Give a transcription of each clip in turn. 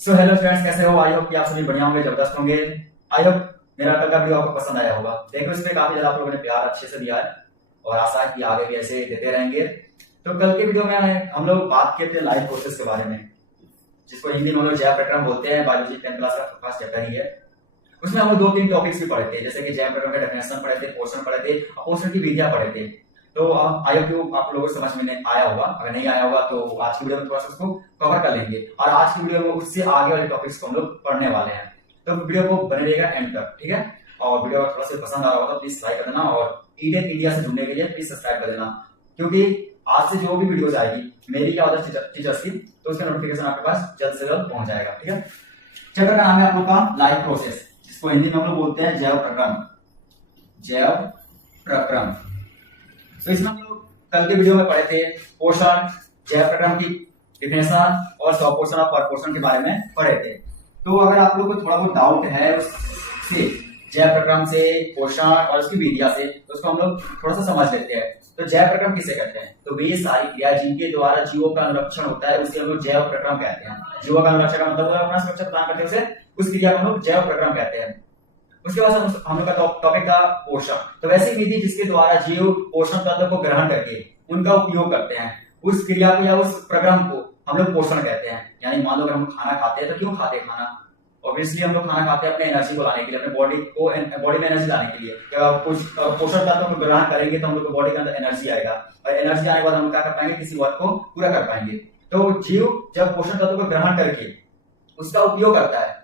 So hello friends, कैसे हो? I hope कि आप सभी बढ़िया होंगे, जबरदस्त होंगे। आई होप मेरा कल का वीडियो आपको पसंद आया होगा। देखो, इस पे काफी ज्यादा आप लोगों ने प्यार अच्छे से दिया है और आशा है कि आगे भी ऐसे देते रहेंगे। तो कल के वीडियो में हम लोग बात किए थे लाइफ प्रोसेस के बारे में, जिसको हिंदी में हम लोग जैव प्रक्रम बोलते हैं। बायोलॉजी 10th क्लास का फर्स्ट चैप्टर ही है। उसमें हम लोग 2-3 टॉपिक्स भी पढ़े थे, जैसे कि जैव प्रक्रम का डेफिनेशन पढ़े थे, पोषण पढ़े थे और पोषण की विधियां पढ़े थे। तो आई होप आप लोगों को समझ में आया होगा। अगर नहीं आया होगा तो आज की वीडियो में थोड़ा सा उसको कवर कर लेंगे और आज की वीडियो में उससे आगे वाले टॉपिक्स को हम लोग पढ़ने वाले हैं। तो वीडियो को बने रहेगा एंड तक, ठीक है? और वीडियो थोड़ा सा पसंद आ रहा होगा तो प्लीज लाइक कर देना और ईडेन इंडिया से जुड़ने के लिए प्लीज सब्सक्राइब कर देना, क्योंकि आज से जो भी वीडियोस आएगी मेरी या अदर टीचर्स की, तो उसका नोटिफिकेशन आपके पास जल्द से जल्द पहुंच जाएगा, ठीक है? चैप्टर का नाम है आप लोग का लाइफ प्रोसेस, जिसको हिंदी में हम लोग बोलते हैं जैव प्रक्रम। जैव प्रक्रम। तो इसमें हम लोग कल के वीडियो में पढ़े थे पोषण, जैव प्रक्रम की डिफिनेशन और स्वपोषण और परपोषण के बारे में पढ़े थे। तो अगर आप लोग को थोड़ा बहुत डाउट है उससे, जैव प्रक्रम से, पोषण और उसकी विधियां से, तो उसको हम लोग थोड़ा सा समझ लेते हैं। तो जैव प्रक्रम किसे कहते हैं? तो वे सारी क्रिया जिनके द्वारा जीवों का अनुरक्षण होता है उसे हम लोग जैव प्रक्रम कहते हैं। जीवों का अनुरक्षण का मतलब अपना सुरक्षा प्रदान करते हैं उसे, उस क्रिया को हम लोग जैव प्रक्रम कहते हैं। उसके बाद हम लोग का टॉपिक था पोषण। तो वैसी विधि जिसके द्वारा जीव पोषण तत्व को ग्रहण करके उनका उपयोग करते हैं, उस क्रिया को या उस प्रक्रम को हम लोग पोषण कहते हैं। यानी मान लो अगर हम खाना खाते हैं तो क्यों खाते हैं खाना? ऑब्वियसली हम लोग खाना खाते हैं अपने एनर्जी को लाने के लिए, अपने बॉडी में एनर्जी लाने के लिए। कुछ पोषण तत्वों को ग्रहण करेंगे तो हम लोग बॉडी के अंदर एनर्जी आएगा और एनर्जी आने के बाद हम क्या कर पाएंगे? किसी बात को पूरा कर पाएंगे। तो जीव जब पोषण तत्व को ग्रहण करके उसका उपयोग करता है,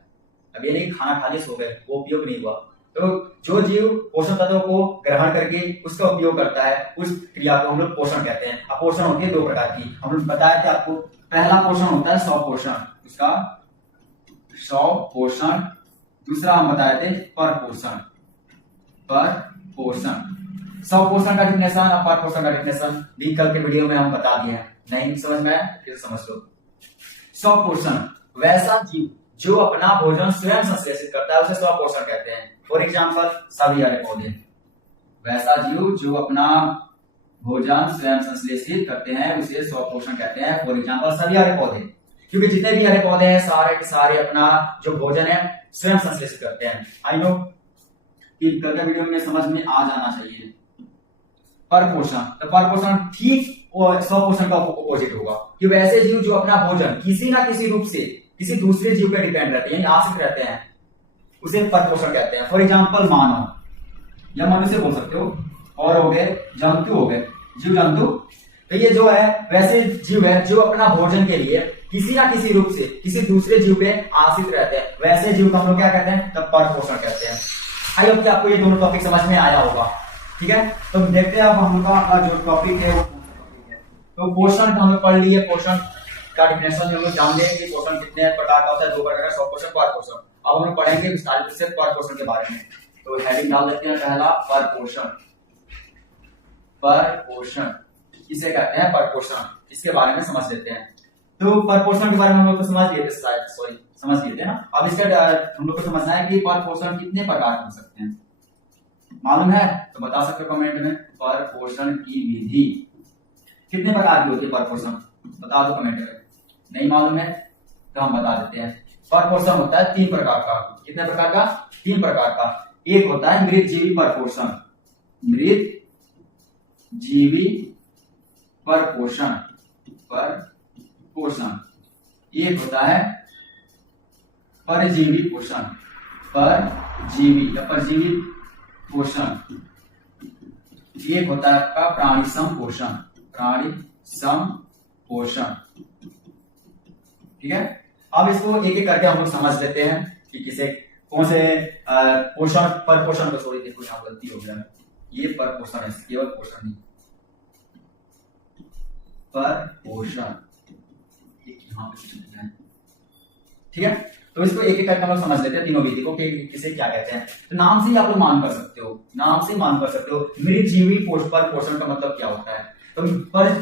अब ये नहीं खाना खा लिया सो गए, वो उपयोग नहीं हुआ। तो जो जीव पोषण तत्वों को ग्रहण करके उसका उपयोग करता है, उस क्रिया को हम लोग पोषण कहते हैं। अब पोषण होती है 2 प्रकार की, हम लोग बताया कि आपको पहला पोषण होता है स्वपोषण, उसका स्वपोषण। दूसरा हम बताए थे परपोषण। परपोषण, स्वपोषण का डिफिनेशन और परपोषण का डिफिनेशन भी कल के वीडियो में हम बता दिए हैं। नहीं समझ में आया फिर समझ लो। स्वपोषण वैसा जीव जो अपना भोजन स्वयं संश्लेषित करता है उसे स्वपोषण कहते हैं। फॉर एग्जाम्पल सभी हरे पौधे। वैसा जीव जो अपना भोजन स्वयं संश्लेषित करते हैं उसे स्वपोषण कहते हैं। फॉर एग्जाम्पल सभी हरे पौधे, क्योंकि जितने भी हरे पौधे हैं सारे के सारे अपना जो भोजन है स्वयं संश्लेषित करते हैं। आई नो कि कल के वीडियो में समझ में आ जाना चाहिए। परपोषण, तो परपोषण ठीक स्वपोषण का अपोजिट होगा कि वैसे जीव जो अपना भोजन किसी ना किसी रूप से किसी दूसरे जीव पे डिपेंड रहते हैं, यानी आश्रित रहते हैं, उसे परपोषण कहते हैं। फॉर एग्जाम्पल मानव या मनुष्य बोल सकते हो, और हो गए जंतु, हो गए जीव जंतु। तो ये जो है वैसे जीव है जो अपना भोजन के लिए किसी ना किसी रूप से किसी दूसरे जीव पे आश्रित रहते हैं, वैसे जीव को हम लोग क्या कहते हैं? तब परपोषण कहते हैं। आई होप कि आपको ये दोनों टॉपिक समझ में आया होगा, ठीक है? तो देखते हैं अब हम लोग का जो टॉपिक है वो टॉपिक है। तो पोषण हम लोग पढ़ लिए, पोषण का डिफिनेशन हम लोग जान लेंगे कि पोषण कितने प्रकार का होता है, 2 प्रकार का, स्वपोषण, परपोषण। अब हम लोग पढ़ेंगे विस्तारित से परपोषण के बारे में। तो हेडिंग डाल देते हैं पहला, परपोषण। परपोषण किसे कहते हैं? परपोषण, इसके बारे में समझ लेते हैं। तो परपोषण के बारे में हम लोग तो समझ लिए थे, सॉरी समझ लिए थे ना। अब इसका हम लोग को समझना है कि परपोषण कितने प्रकार हो सकते हैं। मालूम है तो बता सकते हो कमेंट में। परपोषण की विधि कितने प्रकार की होती है? परपोषण बता दो कमेंट में। नहीं मालूम है तो हम बता देते हैं। परपोषण होता है 3 प्रकार का। कितने प्रकार का? 3 प्रकार का। एक होता है मृत जीवी परपोषण, मृत जीवी परपोषण, परपोषण। एक होता है परजीवी पोषण, परजीवी या परजीवी पोषण। एक होता है आपका प्राणी संपोषण, प्राणी संपोषण, ठीक है? अब इसको एक एक करके हम लोग समझ लेते हैं कि किसे कौन से पोषण, परपोषण को छोड़ी, देखो यहाँ गलती हो गया, ये परपोषण है, केवल पोषण नहीं, परपोषण यहाँ पे, ठीक है? तो इसको एक एक करके हम लोग समझ लेते हैं तीनों विधि को कि किसे क्या कहते हैं। तो नाम से ही आप लोग मान कर सकते हो, नाम से मान कर सकते हो मृत जीवी परपोषण का मतलब क्या होता है। तो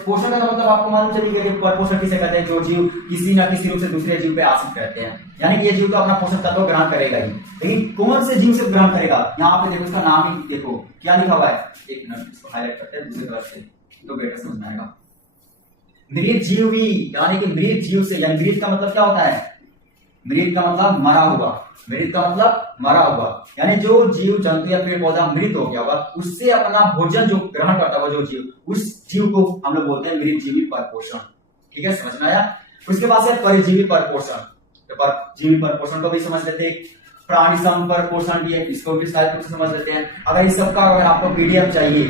पोषण का मतलब आपको मालूम चली गई, परपोषण किसे कहते हैं? जो जीव किसी ना किसी रूप से दूसरे जीव पे आश्रित रहते हैं, यानी कि ये जीव तो अपना पोषण तत्व ग्रहण करेगा ही, लेकिन कौन से जीव से ग्रहण करेगा? यहाँ पे देखो इसका नाम ही देखो क्या लिखा हुआ है। एक मिनट इसको हाईलाइट करते हैं दूसरी तरफ से तो बेटर समझ में आएगा। मृत जीवी, यानी कि मृत जीव से, यानी मृत का मतलब क्या होता है? मृत का मतलब मरा हुआ, मृत का मतलब मरा हुआ, यानी जो जीव जंतु या पेड़ पौधा मृत हो गया होगा उससे अपना भोजन जो ग्रहण करता होगा जो जीव, उस जीव को हम लोग बोलते हैं मृतजीवी परपोषण। ठीक है, समझ में आया। उसके बाद से परजीवी परपोषण, तो परजीवी परपोषण को भी समझ लेते हैं। प्राणी संपर्पोषण भी है, इसको भी शायद कुछ समझ लेते हैं। अगर इस सबका अगर आपको पीडीएफ चाहिए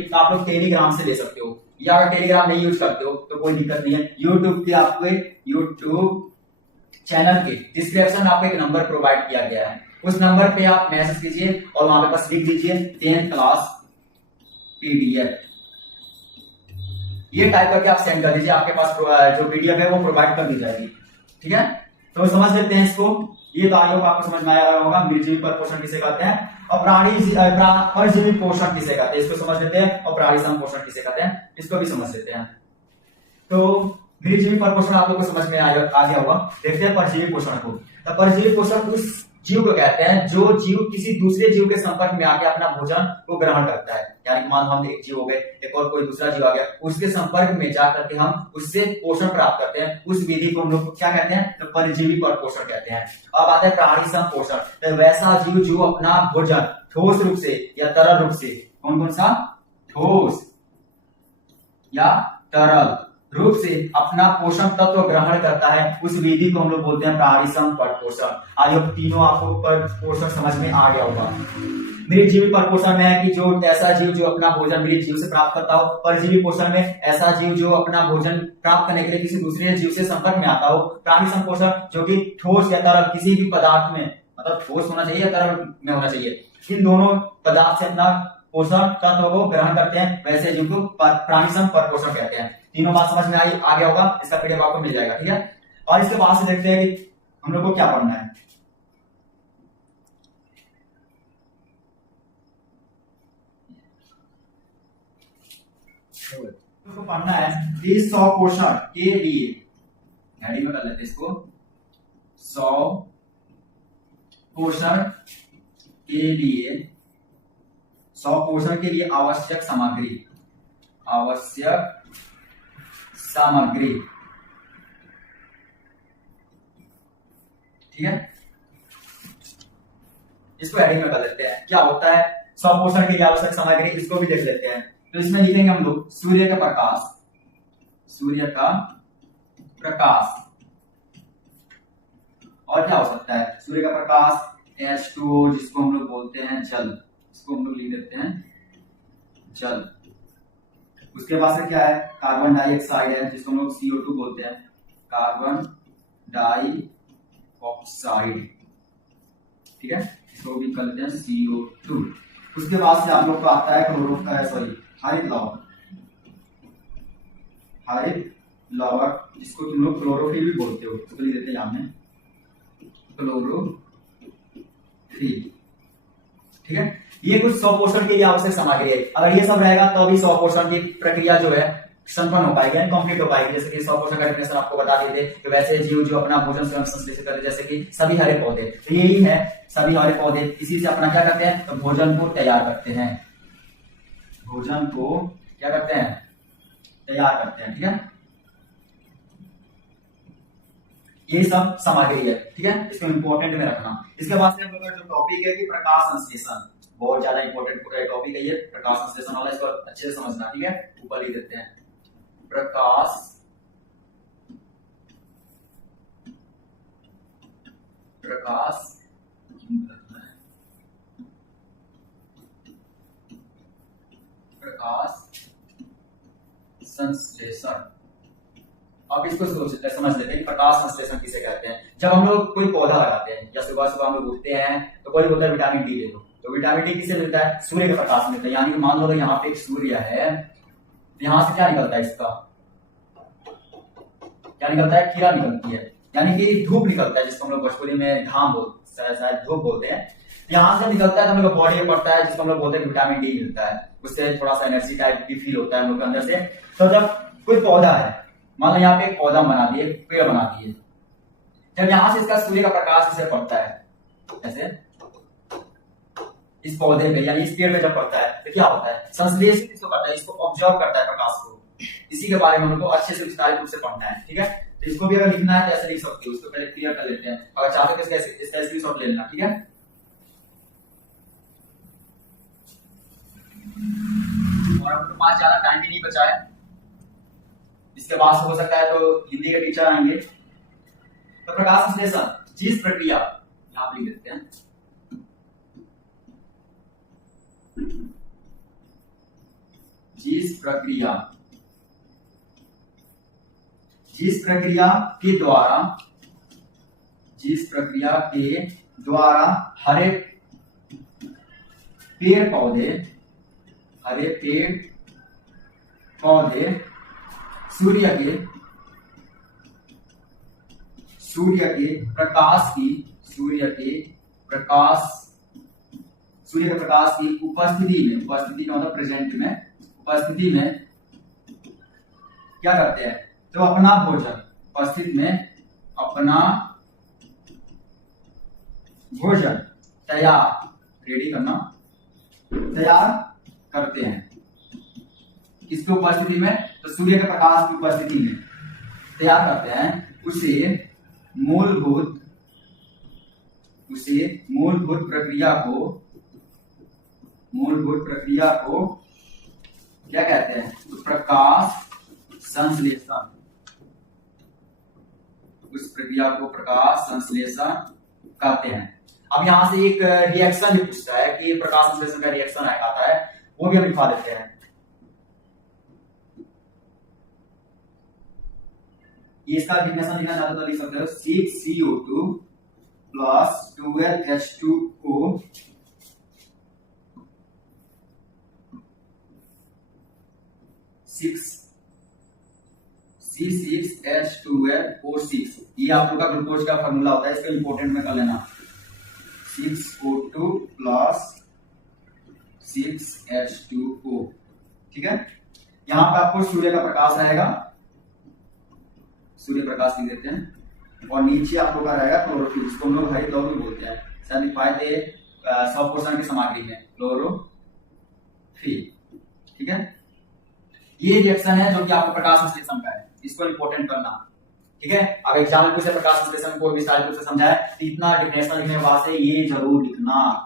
तो आप लोग टेलीग्राम से ले सकते हो, या अगर टेलीग्राम नहीं यूज करते हो तो कोई दिक्कत नहीं है। यूट्यूब के आपके यूट्यूब चैनल के डिस्क्रिप्शन में आपको एक नंबर प्रोवाइड किया गया है, उस नंबर पे आप मैसेज कीजिए और वहां पे बस लिख दीजिए 10th क्लास पीडीएफ, ये टाइप करके आप सेंड कर दीजिए, आपके पास जो पीडीएफ है वो प्रोवाइड कर दी जाएगी। ठीक है, तो समझ लेते हैं इसको। ये तो आई होप आपको समझ में आया होगा मृतजीवी परपोषण किसे कहते हैं और परजीवी पोषण किसे कहते हैं, इसको समझ लेते हैं। और प्राणी संपोषण किसे कहते हैं, इसको भी समझ लेते हैं। तो मृतजीवी परपोषण आप लोग को समझ में आ गया होगा। देखते हैं परजीवी पोषण को। तो परजीवी पोषण उस जीव को कहते हैं जो जीव किसी दूसरे जीव के संपर्क में आके अपना भोजन को ग्रहण करता है। यानी मान लो हम एक जीव हो गए, एक और कोई दूसरा जीव आ गया, उसके संपर्क में जाकर के हम उससे पोषण प्राप्त करते हैं, उस विधि को हम लोग क्या कहते हैं, तो परजीवी परपोषण कहते हैं। अब आता है प्राणी संपोषण, तो वैसा जीव जो अपना भोजन ठोस रूप से या तरल रूप से, कौन कौन सा, ठोस या तरल रूप से अपना पोषण तत्व ग्रहण करता है, उस विधि को हम लोग बोलते हैं प्राणी संपर्पोषण। आज तीनों आपको पोषण समझ में आ गया होगा। मृतजीवी परपोषण में है कि जो ऐसा जीव जो अपना भोजन मृत जीव से प्राप्त करता हो। परजीवी पोषण में ऐसा जीव जो अपना भोजन प्राप्त करने के लिए किसी दूसरे जीव से संपर्क में आता हो। प्राणी संपोषण जो कि ठोस या तरल किसी भी पदार्थ में, मतलब ठोस होना चाहिए या तरल में होना चाहिए, इन दोनों पदार्थ से अपना पोषण तत्व को ग्रहण करते हैं, वैसे जीव को प्राणी संपर्पोषण कहते हैं। तीनों बात समझ में आ गया होगा, इसका पीडीएफ आपको मिल जाएगा। ठीक है, और इसके बाद से देखते हैं कि हम लोग को क्या पढ़ना है। तो पढ़ना है कि स्वपोषण के लिए, हेडिंग में कर लेते इसको, स्वपोषण के लिए, स्वपोषण के लिए आवश्यक सामग्री, आवश्यक सामग्री। ठीक है, इसको हेडिंग में कर लेते हैं। क्या होता है स्वपोषण के लिए आवश्यक सामग्री, इसको भी देख लेते हैं। तो इसमें लिखेंगे हम लोग सूर्य का प्रकाश, सूर्य का प्रकाश, और क्या हो सकता है, सूर्य का प्रकाश, H2O जिसको हम लोग बोलते हैं जल, इसको हम लोग लिख देते हैं जल। उसके बाद से क्या है, कार्बन डाइऑक्साइड है जिसको हम लोग CO2 बोलते हैं, कार्बन डाइऑक्साइड। ठीक है, इसको भी कर लेते हैं CO2। उसके बाद से आप लोग को आता है हरित लवण, हरित लवण जिसको तुम लोग क्लोरोफिल भी बोलते हो, इसको लिख देते हैं यहां में क्लोरोफिल। ठीक है, ये कुछ स्वपोषण के लिए आवश्यक सामग्री है। अगर ये सब रहेगा तो अभी स्वपोषण की प्रक्रिया जो है संपन्न हो पाएगी, कंप्लीट हो पाएगी। जैसे कि स्वपोषण का डेफिनेशन आपको बता देते, तो वैसे जीव जो अपना भोजन स्वयं संश्लेषित करते, जैसे कि सभी हरे पौधे, तो यही है, सभी हरे पौधे इसी से अपना क्या करते हैं, तो भोजन को तैयार करते हैं, भोजन को क्या करते हैं, तैयार करते हैं। ठीक है, ये सब सामग्री है। ठीक है, इसको इंपॉर्टेंट में रखना। इसके बाद से हम लोग का जो टॉपिक है कि प्रकाश संश्लेषण, बहुत ज्यादा इंपॉर्टेंट टॉपिक है ये, प्रकाश संश्लेषण वाला, इसको अच्छे से समझना। ठीक है, ऊपर लिख देते हैं प्रकाश संश्लेषण। अब इसको समझ लेते हैं कि प्रकाश संश्लेषण किसे कहते हैं। जब हम लोग कोई पौधा लगाते हैं या सुबह सुबह हम लोग उठते हैं तो कोई बोलता है विटामिन डी ले लो, तो विटामिन डी किसे मिलता है, सूर्य के प्रकाश मिलता है। यानी कि मान लो यहाँ पे एक सूर्य है, यहां से क्या निकलता है, इसका क्या निकलता है, किरण निकलती है, यानी कि धूप निकलता है, जिसको हम लोग भोजपुरी में घाम बोलते हैं, शायद धूप बोलते हैं। यहां से निकलता है तो हम लोग बॉडी में पड़ता है, जिसको हम लोग बोलते हैं विटामिन डी मिलता है, उससे थोड़ा सा एनर्जी टाइप भी फील होता है हम लोग के अंदर से। तो जब कोई पौधा है, मान लो यहाँ पे एक पौधा बना दिए, पेड़ बना दिए, जब यहां से इसका सूर्य का प्रकाश इसे पड़ता है, ऐसे इस पौधे पे यानी इस पेड़ पे जब पड़ता है तो क्या होता है, संश्लेषित इसको करता है, इसको ऑब्जर्व करता है प्रकाश को। इसी के बारे में हमको अच्छे से विस्तारित रूप से पढ़ना है। ठीक है, तो इसको भी अगर लिखना है तो ऐसे लिख सकते हो, उसको पहले क्लियर कर लेते हैं। अगर चाहते हो इसका स्क्रीनशॉट ले लेना, ठीक है। और अपने पास ज्यादा टाइम भी नहीं बचा है, इसके बाद हो सकता है तो हिंदी के टीचर आएंगे। तो प्रकाश संश्लेषण जिस प्रक्रिया, यहां लिख देते हैं, जिस प्रक्रिया के द्वारा हरे पेड़ पौधे सूर्य के प्रकाश की उपस्थिति में मतलब प्रेजेंट में उपस्थिति में क्या करते हैं, तो अपना भोजन, उपस्थिति में अपना भोजन तैयार करते हैं। किसकी उपस्थिति में, तो सूर्य के प्रकाश की उपस्थिति में तैयार करते हैं। उसे मूलभूत प्रक्रिया को क्या कहते हैं, तो प्रकाश संश्लेषण। उस प्रक्रिया को प्रकाश संश्लेषण कहते हैं। अब यहां से एक रिएक्शन भी पूछता है कि प्रकाश संश्लेषण का रिएक्शन आता है, वो भी हम लिखवा देते हैं। ये इसका डिफिनेशन लिखना चाहते हो तो लिख सकते हो 6CO2 प्लस 12H2O C6H12O6। ये आप लोग का ग्लूकोज का फार्मूला होता है, इसका इंपॉर्टेंट में कर लेना। 6O2 प्लस 6H2O, ठीक है। यहां पे आपको सूर्य का प्रकाश आएगा, सूर्य प्रकाश लिख देते हैं, और नीचे आप लोग का रहेगा क्लोरोफिल, जिसको हम लोग हरितौल भी बोलते हैं। 100% की सामग्री में क्लोरोफिल, ठीक है। ये रिएक्शन है जो कि आपको प्रकाश संश्लेषण का है, इसको इंपॉर्टेंट करना, ठीक है। अगर एग्जाम में पूछे प्रकाश संश्लेषण को विस्तारित रूप से समझाए तो इतना डिफिनेशन लिखने के बाद से ये जरूर लिखना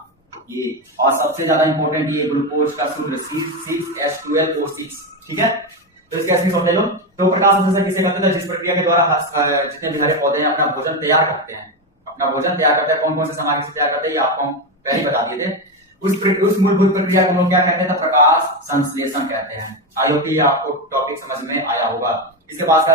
ये। और सबसे ज्यादा इंपॉर्टेंट ये ग्लूकोज का सूत्र 6H12O6, ठीक है। तो इसका स्क्रीनशॉट ले लो। तो प्रकाश संश्लेषण किसे कहते हैं, जिस प्रक्रिया के द्वारा जितने भी हरे पौधे हैं अपना भोजन तैयार करते हैं। कौन कौन से सामग्री से तैयार करते हैं ये आपको हम पहले ही बता दिए थे। उस मूलभूत प्रक्रिया को लोग क्या कहते हैं, तो प्रकाश संश्लेषण कहते हैं। आई होप कि आपको टॉपिक समझ में आया होगा। इसके बाद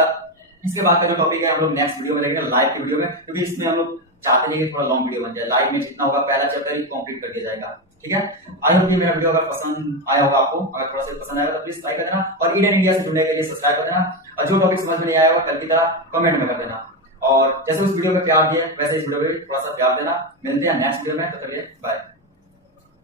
का जो टॉपिक है हम लोग नेक्स्ट वीडियो में लेंगे, लाइव की वीडियो में, क्योंकि इसमें हम लोग चाहते नहीं कि थोड़ा लॉन्ग वीडियो बन जाए। लाइव में जितना होगा पहला चैप्टर ही कंप्लीट कर दिया जाएगा, ठीक है। आई होप कि मेरा वीडियो अगर पसंद आया होगा आपको, अगर थोड़ा सा पसंद आया तो प्लीज लाइक कर देना, और ईडन इंडिया से जुड़ने के लिए सब्सक्राइब कर देना, और जो टॉपिक समझ में नहीं आया होगा कल की तरह कमेंट में कर देना। और जैसे उस वीडियो में प्यार दिया वैसे इस वीडियो में भी थोड़ा सा प्यार देना। मिलते हैं नेक्स्ट वीडियो में, तो चलिए बाय।